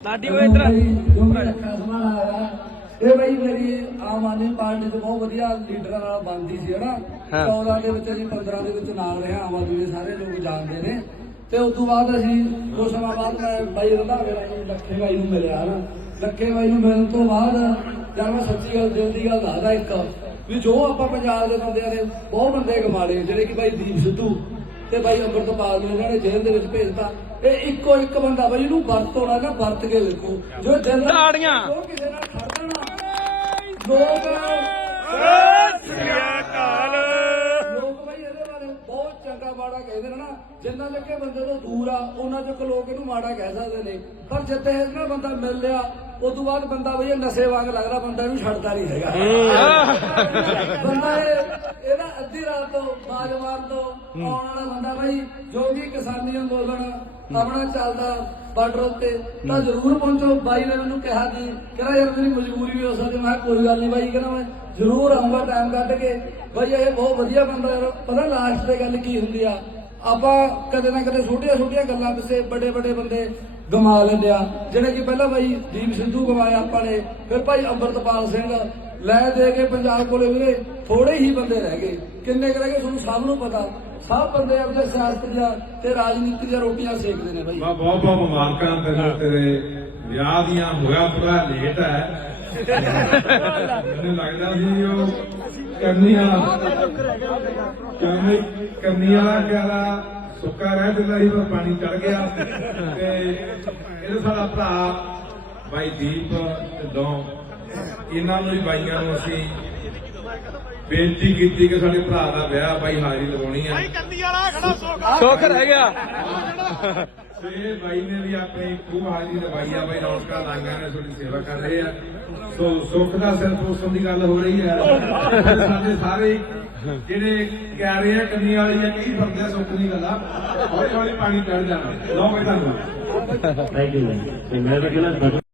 ਲਾਡੀ ਓਏ ਇਧਰ ਜੋ ਇਹ ਬਈ ਮੇਰੀ ਆਮ ਆਦਮੀ ਪਾਰਟੀ ਤੋਂ ਬਹੁਤ ਵਧੀਆ ਲੀਡਰਾਂ ਨਾਲ ਬਣਦੀ ਸੀ ਹਨਾ? ਹਾਂ। 14 ਦੇ ਵਿੱਚ ਅਸੀਂ 15 ਦੇ ਵਿੱਚ ਨਾਲ ਰਹੇ ਆਮ ਆਦਮੀ ਦੇ ਸਾਰੇ ਲੋਕ ਜਾਣਦੇ ਨੇ। ਤੇ ਉਸ ਤੋਂ ਬਾਅਦ ਅਸੀਂ ਕੁਝ ਸਮਾਂ ਬਾਅਦ ਮੈਂ ਬਾਈ ਰੰਧਾਵੇ ਰਾਈ ਲੱਖੇ ਬਾਈ ਨੂੰ ਮਿਲਿਆ ਹਨਾ? ਲੱਖੇ ਬਾਈ ਨੂੰ ਮਿਲਣ ਤੋਂ ਬਾਅਦ ਜਦ ਮੈਂ ਸੱਚੀ ਗੱਲ ਦਿਲ ਦੀ ਗੱਲ ਦੱਸਦਾ ਇੱਕ ਵੀ ਜੋ ਆਪਾਂ ਪੰਜਾਬ ਦੇ ਬੰਦਿਆਂ ਨੇ ਬਹੁਤ ਬੰਦੇ ਕਮਾਲੇ ਜਿਹੜੇ ਕਿ ਬਾਈ ਦੀਪ ਸਿੱਧੂ ਤੇ ਬਾਈ ਅੰਮ੍ਰਿਤਪਾਲ ਨੂੰ ਇਹਨਾਂ ਨੇ ਜੇਲ੍ਹ ਦੇ ਵਿੱਚ ਭੇਜਤਾ। ਇਹ ਇੱਕੋ ਇੱਕ ਬੰਦਾ ਬਾਈ ਇਹਨੂੰ ਵਰਤੋਣਾ ਨਾ ਵਰਤ ਕੇ ਵੇਖੋ ਜੋ ਦਿਲ ਨਾਲ- ਤਾੜੀਆਂ। ਜੋ ਕਿਸੇ ਨਾਲ ਖੜਦਾ ਨਾ ਲੋਕ ਲੋਕ ਬਾਈ ਇਹਦੇ ਬਾਰੇ ਬਹੁਤ ਚੰਗਾ ਮਾੜਾ ਕਹਿੰਦੇ ਨੇ ਨਾ। ਜਿੰਨਾ ਚੱਕੇ ਬੰਦੇ ਤੋਂ ਦੂਰ ਆ ਉਹਨਾਂ ਚੱਕ ਲੋਕ ਇਹਨੂੰ ਮਾੜਾ ਕਹਿ ਸਕਦੇ ਨੇ। ਪਰ ਜਿੱਤੇ ਇਹਦੇ ਨਾਲ ਬੰਦਾ ਮਿਲ ਲਿਆ ਉਸ ਤੋਂ ਬਾਅਦ ਬੰਦਾ ਬਈ ਨਸ਼ੇ ਵਾਂਗ ਲੱਗਦਾ ਬੰਦਾ ਇਹਨੂੰ ਛੱਡਦਾ ਨਹੀਂ ਹੈਗਾ। ਬੰਦਾ ਇਹ ਇਹਦਾ ਅੱਧੀ ਰਾਤ ਤੋਂ ਬਾਜ ਮਾਰ ਤੋਂ ਆਉਣ ਵਾਲਾ ਬੰਦਾ ਬਾਈ ਜੋ ਵੀ ਕਿਸਾਨੀ ਅੰਦੋਲਨ ਆਪਣਾ ਚੱਲਦਾ ਬਾਰਡਰ ਉੱਤੇ ਤਾਂ ਜ਼ਰੂਰ ਪਹੁੰਚੋ। ਬਾਈ ਨੇ ਮੈਨੂੰ ਕਿਹਾ ਕਿ ਕਹਿੰਦਾ ਯਾਰ ਮੇਰੀ ਮਜਬੂਰੀ ਵੀ ਹੋ ਸਕਦੀ ਮੈਂ ਕੋਈ ਗੱਲ ਨਹੀਂ ਬਾਈ ਕਹਿੰਦਾ ਮੈਂ ਜ਼ਰੂਰ ਆਉਂਗਾ ਟਾਈਮ ਕੱਢ ਕੇ। ਬਾਈ ਇਹ ਬਹੁਤ ਵਧੀਆ ਬੰਦਾ ਯਾਰ ਪਤਾ ਲਾਸਟ ਤੇ ਗੱਲ ਕੀ ਹੁੰਦੀ ਆ? ਆਪਾਂ ਕਦੇ ਨਾ ਕਦੇ ਛੋਟੀਆਂ ਛੋਟੀਆਂ ਗੱਲਾਂ ਪਿੱਛੇ ਵੱਡੇ ਵੱਡੇ ਬੰਦੇ ਗਮਾ ਲੈਂਦੇ ਆ। ਜਿਹੜੇ ਕਿ ਪਹਿਲਾਂ ਬਾਈ ਦੀਪ ਸਿੱਧੂ ਗਵਾਇਆ ਆਪਾਂ ਨੇ ਫਿਰ ਭਾਈ ਅੰਮ੍ਰਿਤਪਾਲ ਸਿੰਘ ਲੈ ਦੇ ਕੇ ਪੰਜਾਬ ਕੋਲੇ ਵੀਰੇ ਥੋੜੇ ਹੀ ਬੰਦੇ ਰਹਿ ਗਏ। ਕਿੰਨੇ ਕੁ ਰਹਿ ਗਏ ਤੁਹਾਨੂੰ ਸਭ ਨੂੰ ਪਤਾ। ਸਭ ਬੰਦੇ ਆਪਣੇ ਸਿਆਸਤ ਦੀਆਂ ਤੇ ਰਾਜਨੀਤੀ ਦੀਆਂ ਰੋਟੀਆਂ ਸੇਕਦੇ ਨੇ ਬਾਈ। ਮੈਂ ਬਹੁਤ ਬਹੁਤ ਮੁਬਾਰਕਾਂ ਤੈਨੂੰ ਤੇਰੇ ਵਿਆਹ ਦੀਆਂ ਹੋਇਆ ਥੋੜਾ ਲੇਟ ਹੈ। ਮੈਨੂੰ ਲੱਗਦਾ ਸੀ ਉਹ ਕਰਨੀ ਵਾਲਾ ਕਰਨੀ ਵਾਲਾ ਕਿਹੜਾ ਸੁੱਕਾ ਰਹਿ ਜਾਂਦਾ ਸੀ ਪਰ ਪਾਣੀ ਚੜ ਗਿਆ। ਤੇ ਇਹ ਸਾਡਾ ਭਰਾ ਬਾਈ ਦੀਪ ਢਿੱਲੋਂ ਇਹਨਾਂ ਨੂੰ ਵੀ ਬਾਈਆਂ ਨੂੰ ਅਸੀਂ ਬੇਨਤੀ ਕੀਤੀ ਕਿ ਸਾਡੇ ਭਰਾ ਦਾ ਵਿਆਹ ਬਾਈ ਹਾਜ਼ਰੀ ਲਗਾਉਣੀ ਹੈ। ਸੁੱਖ। ਰਹਿ ਗਿਆ। ਤੇ ਬਾਈ ਨੇ ਵੀ ਆਪਣੀ ਖੂਬ ਹਾਜ਼ਰੀ ਲਗਾਈ ਆ ਬਾਈ ਰੌਣਕਾਂ ਲਾਈਆਂ ਨੇ ਤੁਹਾਡੀ ਸੇਵਾ ਕਰ ਰਹੇ ਆ। ਸੋ ਸੁੱਖ ਦਾ ਸਿਰ ਪੋਸਣ ਦੀ ਗੱਲ ਹੋ ਰਹੀ ਹੈ। ਸਾਡੇ ਸਾਰੇ ਜਿਹੜੇ ਕਹਿ ਰਹੇ ਆ ਕੰਨੀ ਵਾਲੀ ਜਾਂ ਕਈ ਬੰਦੇ ਸੁੱਖ ਦੀ ਗੱਲ? ਆ ਹੌਲੀ ਹੌਲੀ ਪਾਣੀ ਚੜ ਜਾਣਾ। ਲਓ ਬਈ ਤੁਹਾਨੂੰ Thank you. And nevertheless, but